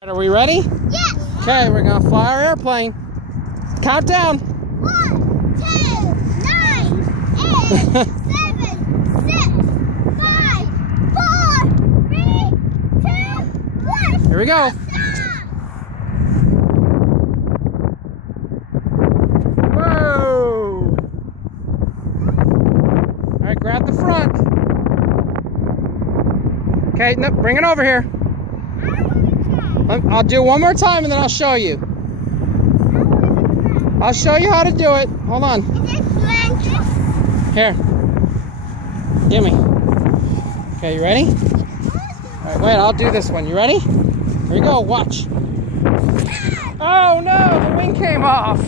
Are we ready? Yes! Okay, we're gonna fly our airplane. Count down. 1, 2, 9, 8, 7, 6, 5, 4, 3, 2, 1. Here we go. Whoa! All right, grab the front. Okay, no, bring it over here. I'll do one more time and then I'll show you. I'll show you how to do it. Hold on. Is it blanket? Here. Gimme. Okay, you ready? All right, wait, I'll do this one. You ready? Here we go, watch. Oh no, the wing came off.